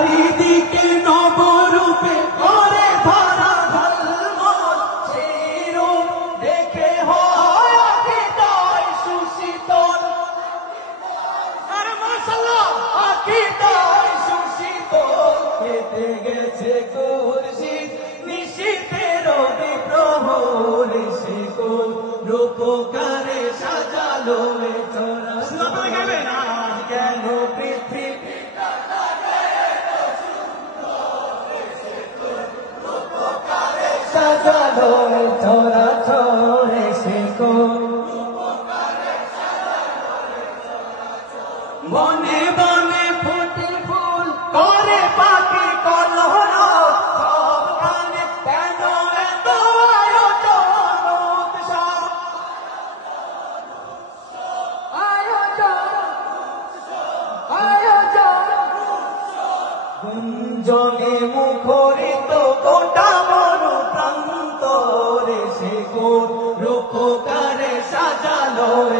চারিদিকে নবরূপে করে ধরা ঝলমল, সেই রূপ দেখে হয় আকীদায় সুশীতল। আর মাশাআল্লাহ আকীদায় সুশীতল, পেতে গেছে খুরশিদ নিশীথের বিপ্রহর, সে কোন রূপকারে সাজালো এ চরা। কেন পৃথিবী সাজালো এ চরা চরে, সে কোন বনে বনে ফুটে ফুল করে পাখি কলরব, সবখানে কেন এত আয়োজন উৎসব। গুঞ্জনে মুখরিত গোটা মরু প্রান্তরে, সে কোন রূপকারে সাজালো এ